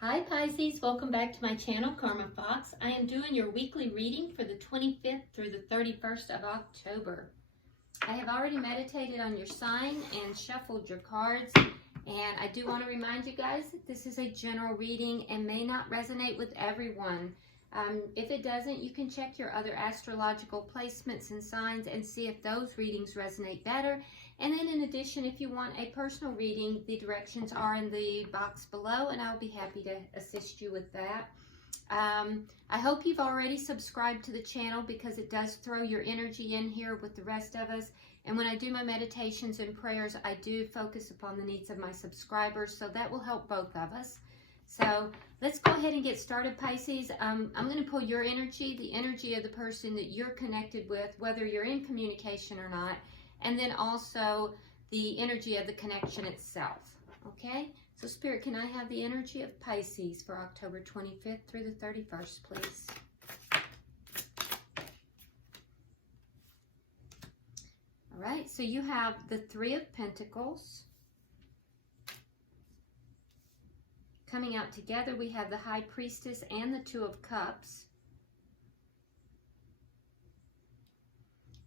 Hi Pisces, welcome back to my channel, Karma Fox. I am doing your weekly reading for the 25th through the 31st of October. I have already meditated on your sign and shuffled your cards. And I do want to remind you guys that this is a general reading and may not resonate with everyone. If it doesn't, you can check your other astrological placements and signs and see if those readings resonate better. And then in addition, if you want a personal reading, the directions are in the box below and I'll be happy to assist you with that. I hope you've already subscribed to the channel because it does throw your energy in here with the rest of us. And when I do my meditations and prayers, I do focus upon the needs of my subscribers, so that will help both of us. So let's go ahead and get started, Pisces. I'm going to pull your energy, the energy of the person that you're connected with, whether you're in communication or not, and then also the energy of the connection itself. Okay? So Spirit, can I have the energy of Pisces for October 25th through the 31st, please? All right, so you have the Three of Pentacles. Coming out together, we have the High Priestess and the Two of Cups.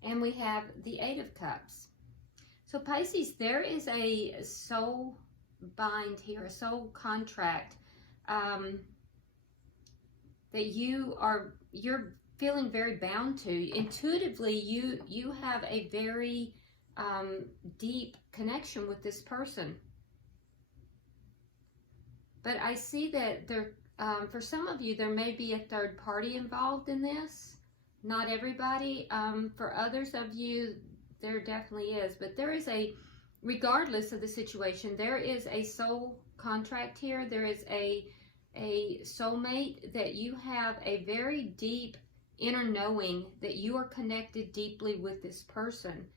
And we have the Eight of Cups. So Pisces, there is a soul bind here, a soul contract that you're feeling very bound to. Intuitively, you have a very deep connection with this person. But I see that there, for some of you, there may be a third party involved in this. Not everybody. For others of you, there definitely is. But there is a, regardless of the situation, there is a soul contract here. There is a soulmate that you have a very deep inner knowing that you are connected deeply with this person.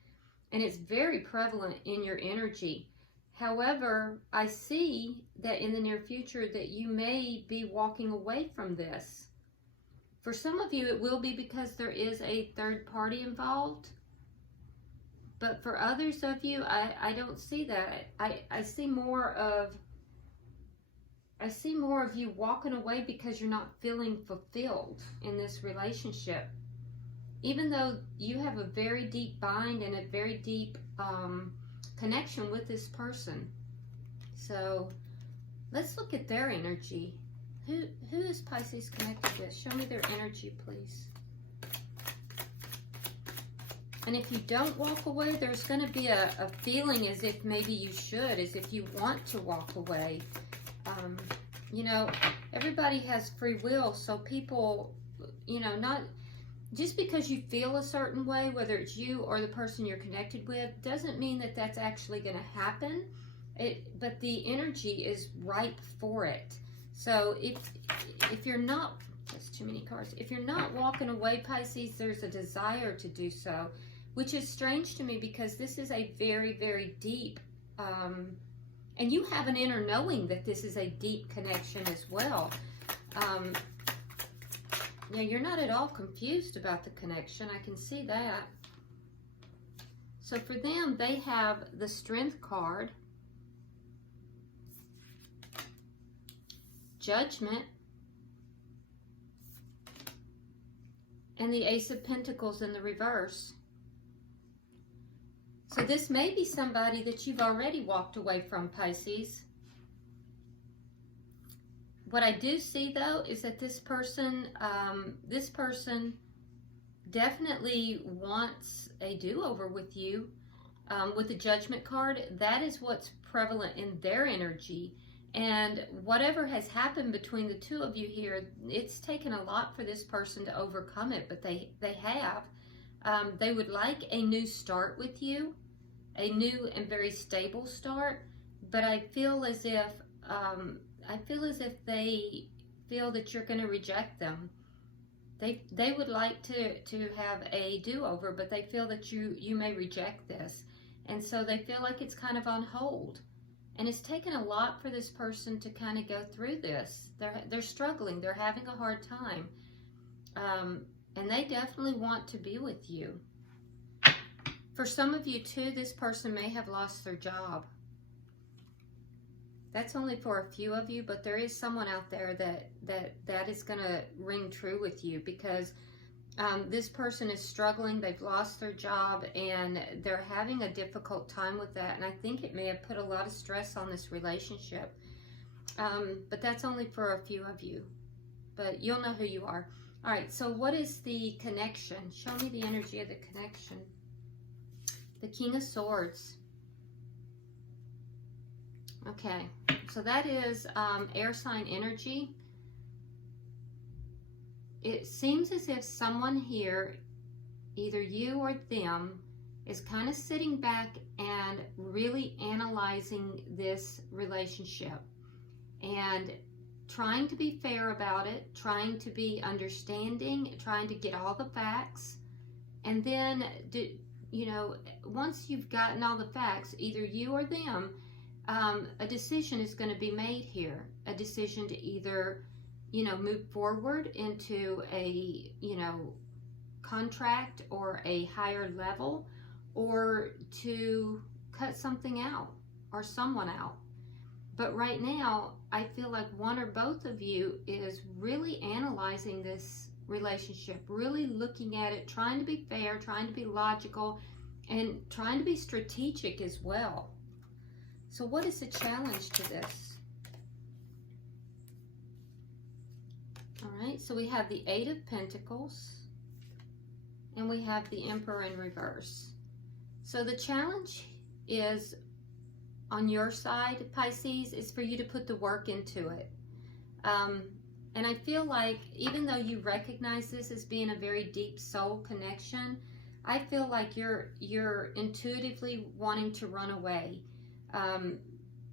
And it's very prevalent in your energy. However, I see that in the near future that you may be walking away from this. For some of you, it will be because there is a third party involved. But for others of you, I don't see that. I see more of you walking away because you're not feeling fulfilled in this relationship. Even though you have a very deep bind and a very deep connection with this person. So let's look at their energy. Who is Pisces connected with? Show me their energy, please. And if you don't walk away, there's going to be a feeling as if maybe you should, as if you want to walk away. You know, everybody has free will, so people, you know, not just because you feel a certain way, whether it's you or the person you're connected with, doesn't mean that that's actually going to happen. But the energy is ripe for it. So if you're not, that's too many cards. If you're not walking away, Pisces, there's a desire to do so, which is strange to me because this is a very, very deep, and you have an inner knowing that this is a deep connection as well. Yeah, you're not at all confused about the connection. I can see that. So for them, they have the Strength card, Judgment, and the Ace of Pentacles in the reverse. So this may be somebody that you've already walked away from, Pisces. What I do see, though, is that this person definitely wants a do-over with you. With the Judgment card, that is what's prevalent in their energy. And whatever has happened between the two of you here, it's taken a lot for this person to overcome it, but they have. They would like a new start with you, a new and very stable start, but I feel as if they feel that you're going to reject them. They would like to have a do-over, but they feel that you may reject this. And so they feel like it's kind of on hold. And it's taken a lot for this person to kind of go through this. They're struggling. They're having a hard time. And they definitely want to be with you. For some of you too, this person may have lost their job. That's only for a few of you, but there is someone out there that is going to ring true with you, because this person is struggling. They've lost their job and they're having a difficult time with that. And I think it may have put a lot of stress on this relationship. But that's only for a few of you. But you'll know who you are. All right, so what is the connection? Show me the energy of the connection. The King of Swords. Okay, so that is air sign energy. It seems as if someone here, either you or them, is kind of sitting back and really analyzing this relationship and trying to be fair about it, trying to be understanding, trying to get all the facts. And then, you know, once you've gotten all the facts, either you or them, a decision is going to be made here. A decision to either, you know, move forward into a, you know, contract or a higher level, or to cut something out or someone out. But right now, I feel like one or both of you is really analyzing this relationship, really looking at it, trying to be fair, trying to be logical, and trying to be strategic as well. So what is the challenge to this? All right, so we have the Eight of Pentacles, and we have the Emperor in reverse. So the challenge is, on your side, Pisces, is for you to put the work into it. And I feel like, even though you recognize this as being a very deep soul connection, I feel like you're intuitively wanting to run away.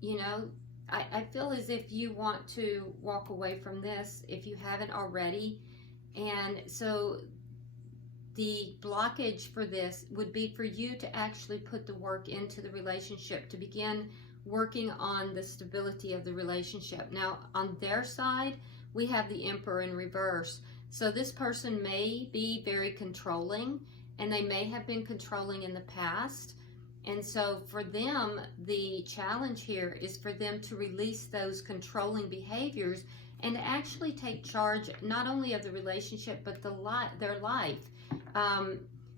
You know, I feel as if you want to walk away from this, if you haven't already. And so the blockage for this would be for you to actually put the work into the relationship, to begin working on the stability of the relationship. Now, on their side, we have the Emperor in reverse. So this person may be very controlling, and they may have been controlling in the past. And so for them, the challenge here is for them to release those controlling behaviors and to actually take charge not only of the relationship, but their life.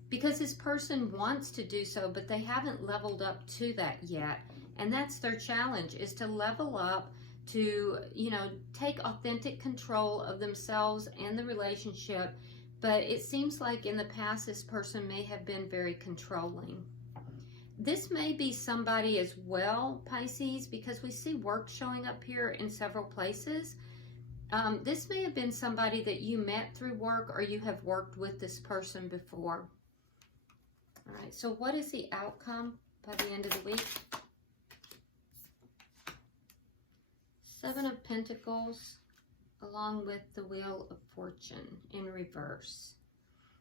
Because this person wants to do so, but they haven't leveled up to that yet. And that's their challenge, is to level up, to, you know, take authentic control of themselves and the relationship. But it seems like in the past, this person may have been very controlling. This may be somebody as well, Pisces, because we see work showing up here in several places. This may have been somebody that you met through work, or you have worked with this person before. All right, so what is the outcome by the end of the week? Seven of Pentacles, along with the Wheel of Fortune in reverse.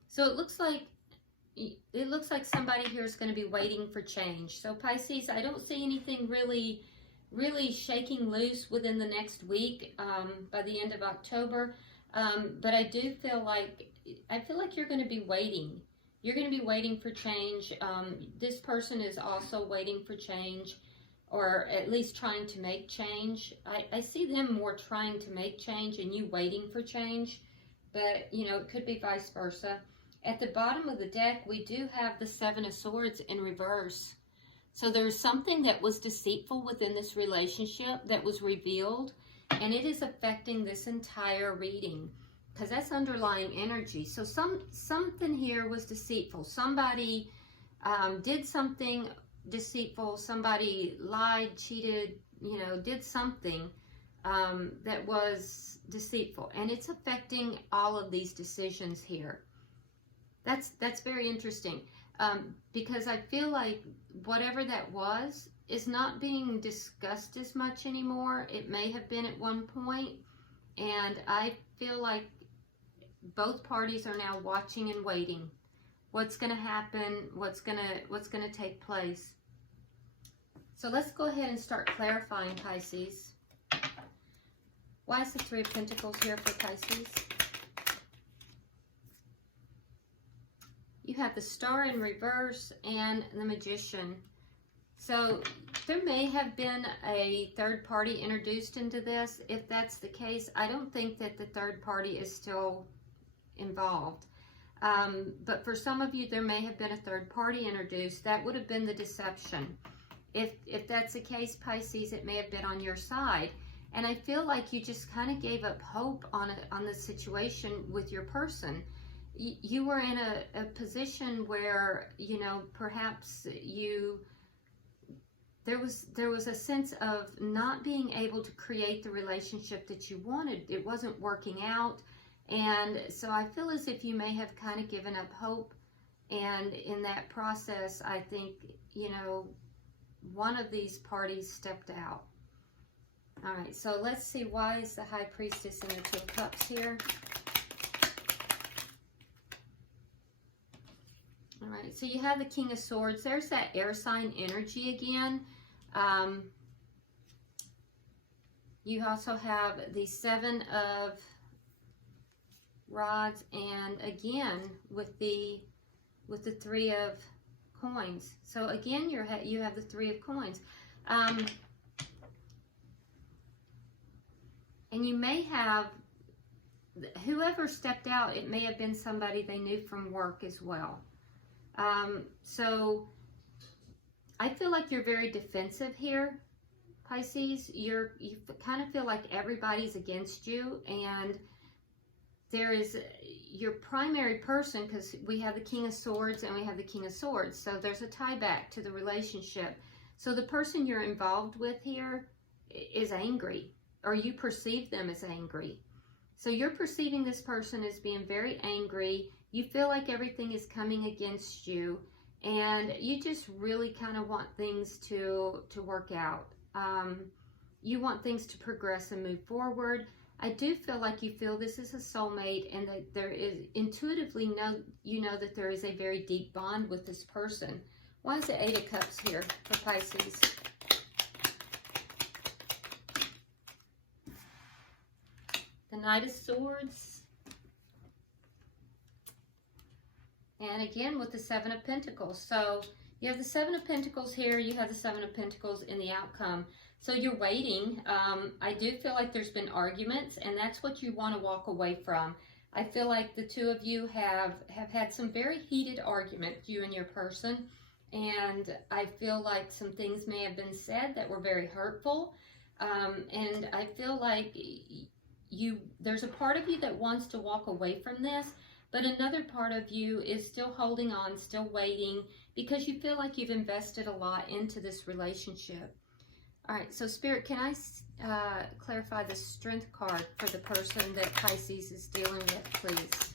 So it looks like somebody here is going to be waiting for change. So Pisces, I don't see anything really shaking loose within the next week, by the end of October. But I do feel like you're going to be waiting. You're going to be waiting for change. This person is also waiting for change, or at least trying to make change. I see them more trying to make change and you waiting for change, but you know, it could be vice versa. At the bottom of the deck, we do have the Seven of Swords in reverse. So there's something that was deceitful within this relationship that was revealed, and it is affecting this entire reading, because that's underlying energy. So something here was deceitful. Somebody did something deceitful. Somebody lied, cheated, you know, did something that was deceitful, and it's affecting all of these decisions here. That's very interesting, because I feel like whatever that was is not being discussed as much anymore. It may have been at one point, and I feel like both parties are now watching and waiting. What's going to happen? What's going to take place? So let's go ahead and start clarifying, Pisces. Why is the Three of Pentacles here for Pisces? You have the Star in reverse and the Magician. So there may have been a third party introduced into this. If that's the case, I don't think that the third party is still involved. But for some of you, there may have been a third party introduced. That would have been the deception. If that's the case, Pisces, it may have been on your side. And I feel like you just kind of gave up hope on the situation with your person. You were in a position where, you know, perhaps there was a sense of not being able to create the relationship that you wanted. It wasn't working out. And so I feel as if you may have kind of given up hope. And in that process, I think, you know, one of these parties stepped out. All right, so let's see, why is the High Priestess in the Two of Cups here? All right, so you have the King of Swords. There's that air sign energy again. You also have the Seven of Rods, and again with the Three of Coins. So again, you have the Three of Coins. And you may have, whoever stepped out, it may have been somebody they knew from work as well. So I feel like you're very defensive here, Pisces. You kind of feel like everybody's against you, and there is your primary person, because we have the King of Swords and we have the King of Swords. So there's a tie back to the relationship. So the person you're involved with here is angry, or you perceive them as angry. So you're perceiving this person as being very angry. You feel like everything is coming against you, and you just really kind of want things to work out. You want things to progress and move forward. I do feel like you feel this is a soulmate, and that there is intuitively you know that there is a very deep bond with this person. Why is the Eight of Cups here for Pisces? The Knight of Swords. And again with the Seven of Pentacles. So you have the Seven of Pentacles here. You have the Seven of Pentacles in the outcome. So you're waiting. I do feel like there's been arguments, and that's what you want to walk away from. I feel like the two of you have had some very heated arguments, you and your person. And I feel like some things may have been said that were very hurtful. And I feel like there's a part of you that wants to walk away from this, but another part of you is still holding on, still waiting, because you feel like you've invested a lot into this relationship. All right, so Spirit, can I clarify the Strength card for the person that Pisces is dealing with, please?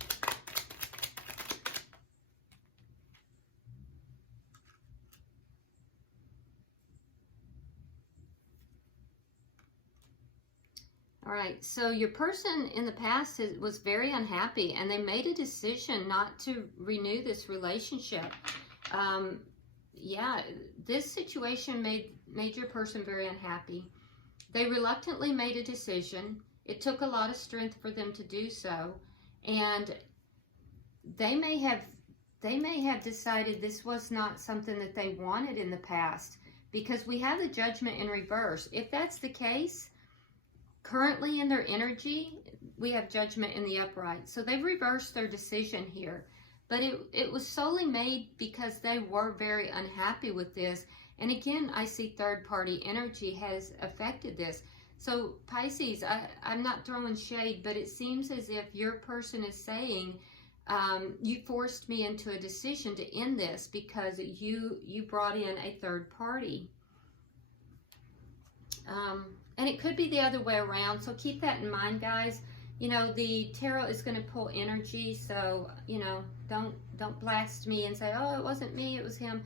All right, so your person in the past was very unhappy, and they made a decision not to renew this relationship. Yeah, this situation made your person very unhappy. They reluctantly made a decision. It took a lot of strength for them to do so, and they may have decided this was not something that they wanted in the past, because we have the Judgment in reverse. If that's the case, currently in their energy, we have Judgment in the upright. So they've reversed their decision here. But it was solely made because they were very unhappy with this. And again, I see third-party energy has affected this. So Pisces, I'm not throwing shade, but it seems as if your person is saying, you forced me into a decision to end this because you brought in a third party. And it could be the other way around, so keep that in mind, guys. You know, the tarot is going to pull energy, so, you know, don't blast me and say, oh, it wasn't me, it was him.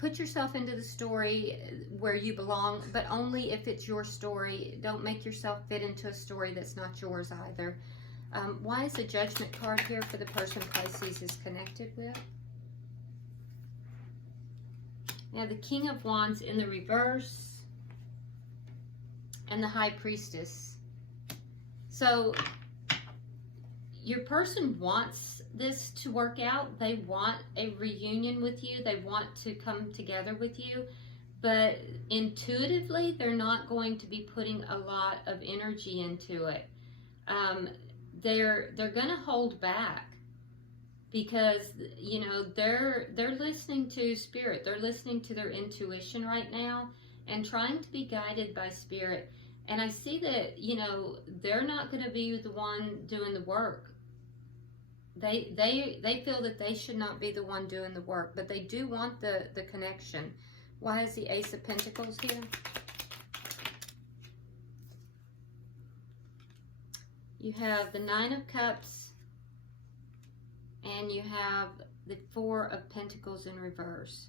Put yourself into the story where you belong, but only if it's your story. Don't make yourself fit into a story that's not yours either. Why is the Judgment card here for the person Pisces is connected with? Now, the King of Wands in the reverse, and the High Priestess. So your person wants this to work out. They want a reunion with you. They want to come together with you. but intuitively, they're not going to be putting a lot of energy into it. They're going to hold back because, you know, they're listening to spirit. They're listening to their intuition right now and trying to be guided by spirit. And I see that, you know, they're not going to be the one doing the work. They feel that they should not be the one doing the work, but they do want the connection. Why is the Ace of Pentacles here? You have the Nine of Cups, and you have the Four of Pentacles in reverse.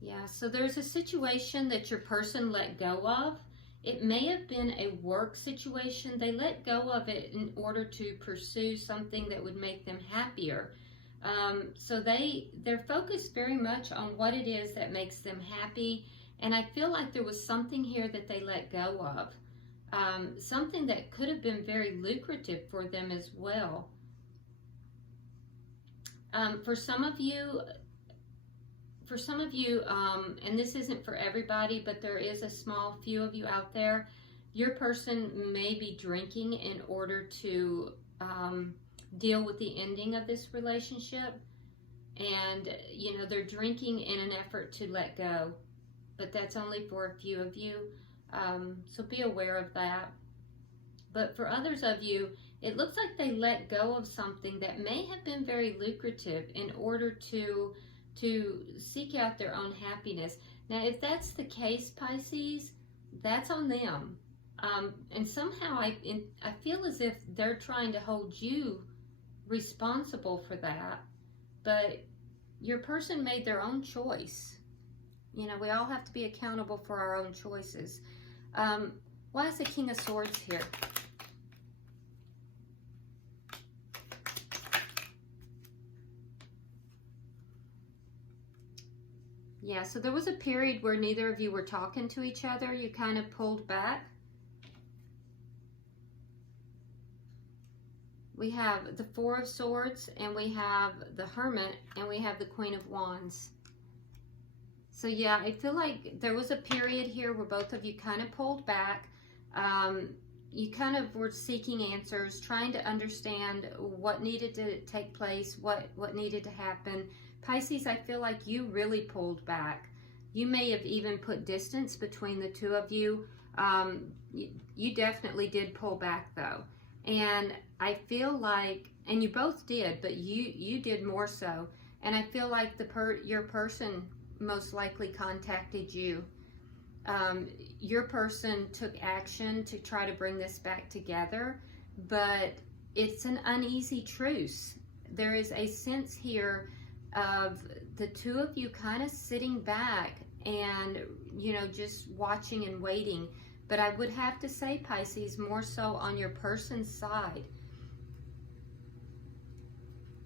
Yeah, so there's a situation that your person let go of. It may have been a work situation. They let go of it in order to pursue something that would make them happier. So they're focused very much on what it is that makes them happy. And I feel like there was something here that they let go of. Something that could have been very lucrative for them as well. For some of you, and this isn't for everybody, but there is a small few of you out there, your person may be drinking in order to deal with the ending of this relationship. And, you know, they're drinking in an effort to let go. But that's only for a few of you. So be aware of that. But for others of you, it looks like they let go of something that may have been very lucrative in order to seek out their own happiness. Now, if that's the case, Pisces, that's on them. And somehow I feel as if they're trying to hold you responsible for that. But your person made their own choice. You know, we all have to be accountable for our own choices. Why is the King of Swords here? Yeah, so there was a period where neither of you were talking to each other. You kind of pulled back. We have the Four of Swords, and we have the Hermit, and we have the Queen of Wands. So yeah, I feel like there was a period here where both of you kind of pulled back. You kind of were seeking answers, trying to understand what needed to take place, what needed to happen. Pisces, I feel like you really pulled back. You may have even put distance between the two of you. You definitely did pull back though. And I feel like, and you both did, but you did more so. And I feel like your person most likely contacted you. Your person took action to try to bring this back together, but it's an uneasy truce. There is a sense here of the two of you kind of sitting back and, you know, just watching and waiting. But I would have to say, Pisces, more so on your person's side.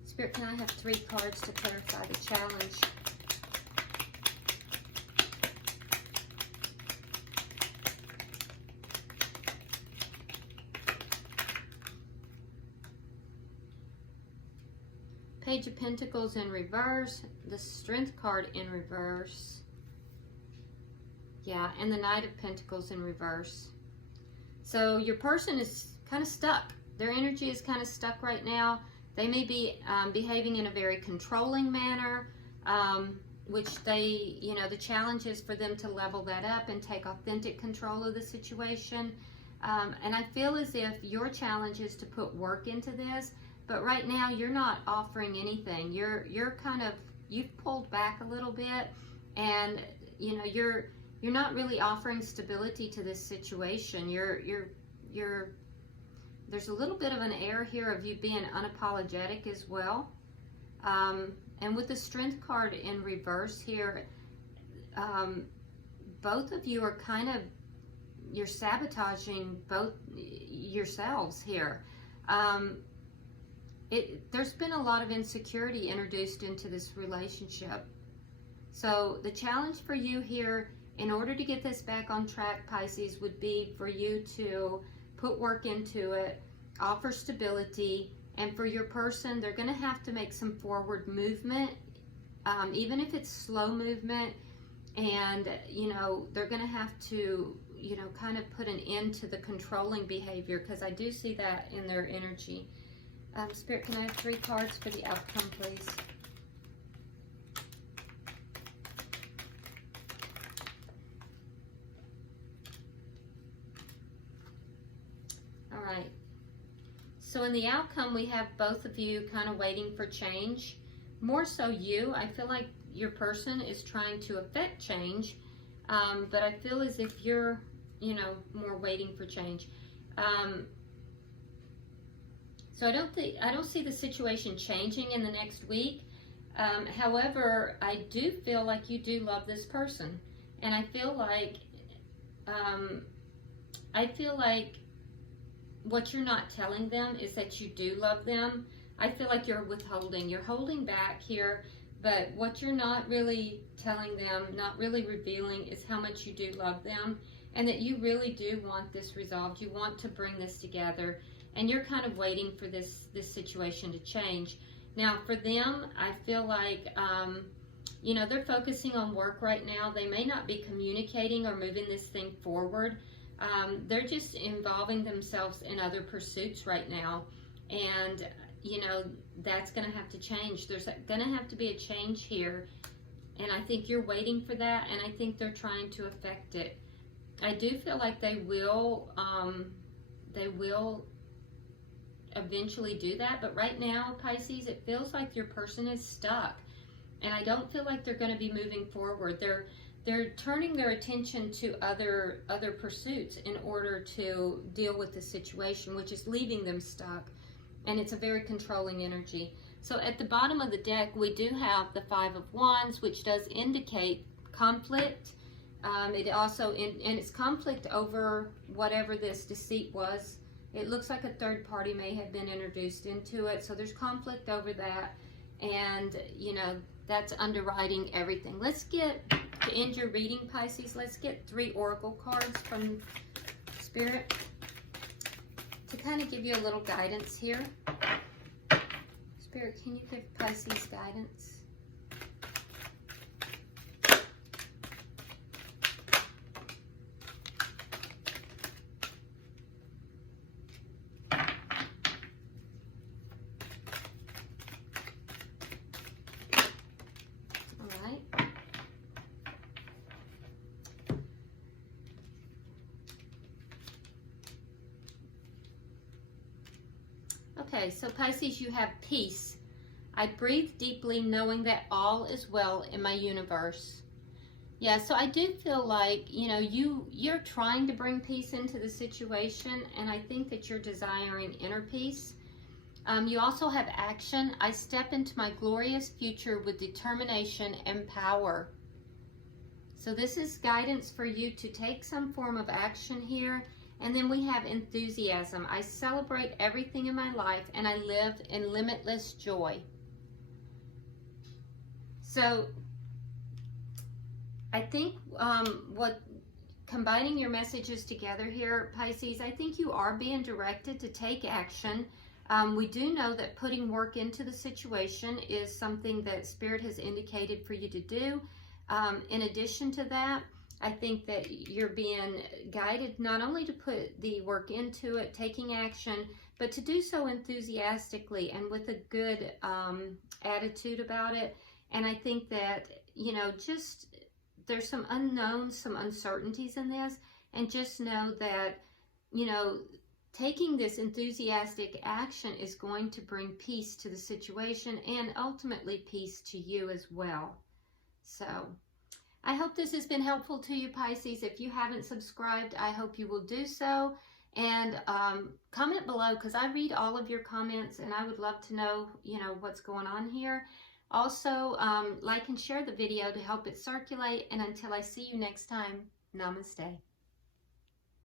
Spirit, can I have 3 cards to clarify the challenge? Page of Pentacles in reverse, the Strength card in reverse. Yeah, and the Knight of Pentacles in reverse. So your person is kind of stuck. Their energy is kind of stuck right now. They may be behaving in a very controlling manner, which they, you know, the challenge is for them to level that up and take authentic control of the situation. And I feel as if your challenge is to put work into this. But right now, you're not offering anything. You're kind of, you've pulled back a little bit, and you know you're not really offering stability to this situation. There's a little bit of an air here of you being unapologetic as well. And with the Strength card in reverse here, both of you are kind of, you're sabotaging both yourselves here. There's been a lot of insecurity introduced into this relationship. So the challenge for you here, in order to get this back on track, Pisces, would be for you to put work into it, offer stability, and for your person, they're going to have to make some forward movement even if it's slow movement, and, you know, they're going to have to, you know, kind of put an end to the controlling behavior, because I do see that in their energy. Spirit, can I have 3 cards for the outcome, please? All right. So in the outcome, we have both of you kind of waiting for change. More so you. I feel like your person is trying to affect change, but I feel as if you're, you know, more waiting for change. So I don't see the situation changing in the next week. However, I do feel like you do love this person, and I feel like what you're not telling them is that you do love them. I feel like you're withholding. You're holding back here, but what you're not really telling them, not really revealing, is how much you do love them, and that you really do want this resolved. You want to bring this together, and you're kind of waiting for this situation to change. Now, for them, I feel like, you know, they're focusing on work right now. They may not be communicating or moving this thing forward. They're just involving themselves in other pursuits right now, and you know, that's going to have to change. There's going to have to be a change here, and I think you're waiting for that, and I think they're trying to affect it. I do feel like they will eventually do that, but right now, Pisces, it feels like your person is stuck, and I don't feel like they're going to be moving forward. They're turning their attention to other pursuits in order to deal with the situation, which is leaving them stuck. And it's a very controlling energy. So at the bottom of the deck, we do have the 5 of Wands, which does indicate conflict. It also, and it's conflict over whatever this deceit was. It looks like a third party may have been introduced into it. So there's conflict over that. And, you know, that's underwriting everything. Let's get, to end your reading, Pisces, let's get 3 oracle cards from Spirit to kind of give you a little guidance here. Spirit, can you give Pisces guidance? Okay, so Pisces, you have peace. I breathe deeply knowing that all is well in my universe. Yeah, so I do feel like, you know, you're trying to bring peace into the situation, and I think that you're desiring inner peace. You also have action. I step into my glorious future with determination and power. So this is guidance for you to take some form of action here. And then we have enthusiasm. I celebrate everything in my life, and I live in limitless joy. So I think combining your messages together here, Pisces, I think you are being directed to take action. We do know that putting work into the situation is something that Spirit has indicated for you to do. In addition to that, I think that you're being guided not only to put the work into it, taking action, but to do so enthusiastically and with a good attitude about it. And I think that, you know, just there's some unknowns, some uncertainties in this, and just know that, you know, taking this enthusiastic action is going to bring peace to the situation and ultimately peace to you as well. So I hope this has been helpful to you, Pisces. If you haven't subscribed, I hope you will do so. And comment below, because I read all of your comments, and I would love to know, you know, what's going on here. Also, like and share the video to help it circulate. And until I see you next time, namaste.